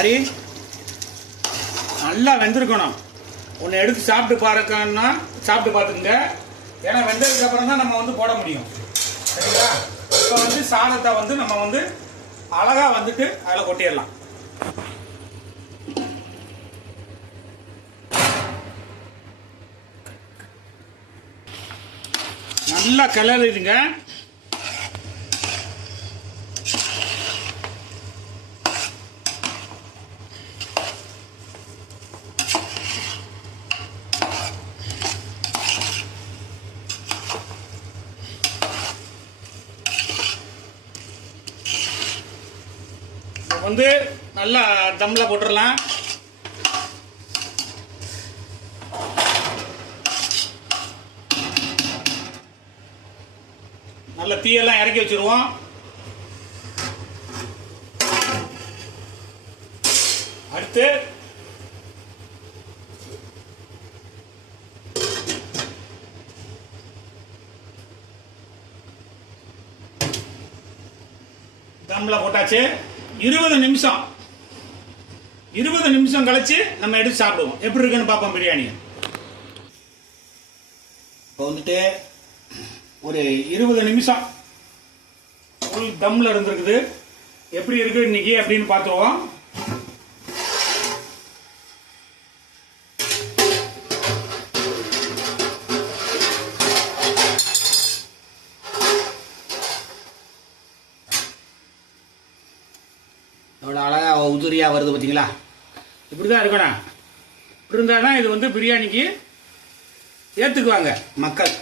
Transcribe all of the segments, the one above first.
மாதிரி நல்லா வெந்திருக்கணும். ஒன்று எடுத்து சாப்பிட்டு பார்த்துக்குங்க. ஏன்னா வெந்ததுக்கு அப்புறம் தான் நம்ம வந்து போட முடியும். சரிங்களா? இப்போ வந்து சாதத்தை வந்து நம்ம வந்து அழகா வந்துட்டு அதில் கொட்டிடலாம். நல்லா கிளறிடுங்க. வந்து நல்லா தம்ல போட்டுடலாம். நல்ல தீயெல்லாம் இறக்கி வச்சிருவோம். அடுத்து தம்ல போட்டாச்சு. 20 நிமிஷம் கழிச்சு நம்ம எடுத்து சாப்பிடுவோம். எப்படி இருக்குன்னு பார்ப்போம் பிரியாணி. இப்போ வந்துட்டு ஒரு 20 நிமிஷம் ஃபுல் தம்ல இருந்திருக்குது. எப்படி இருக்கு இன்னைக்கு அப்படின்னு பார்த்துருவோம். எவ்வளோ அழகாக உதிரியாக வருது பார்த்தீங்களா? இப்படி தான் இருக்கணும். இப்படி இருந்தால் தான் இது வந்து பிரியாணிக்கு ஏற்றுக்குவாங்க மக்கள்.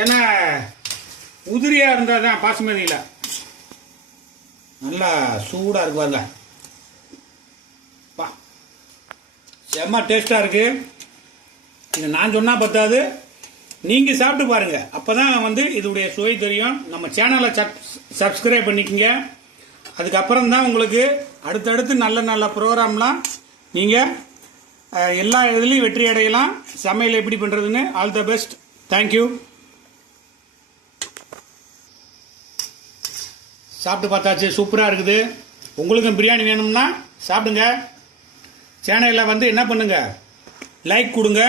ஏன்னா உதிரியாக இருந்தால் தான் பாசுமதியில் நல்லா சூடாக இருக்கு பாருங்க. செம்ம டேஸ்ட்டாக இருக்குது. இது நான் சொன்னால் பத்தாது, நீங்கள் சாப்பிட்டு பாருங்கள். அப்போ தான் வந்து இதோடைய சுவை தெரியும். நம்ம சேனலை சப்ஸ்கிரைப் பண்ணிக்கோங்க. அதுக்கப்புறம் தான் உங்களுக்கு அடுத்தடுத்து நல்ல நல்ல ப்ரோக்ராம்லாம் நீங்கள் எல்லா இதுலேயும் வெற்றி அடையலாம். சமையல் எப்படி பண்ணுறதுன்னு. All the best. தேங்க்யூ. சாப்பிட்டு பார்த்தாச்சு. சூப்பராக இருக்குது. உங்களுக்கும் பிரியாணி வேணும்னா சாப்பிடுங்க. சேனலில் வந்து என்ன பண்ணுங்கள், லைக் கொடுங்க.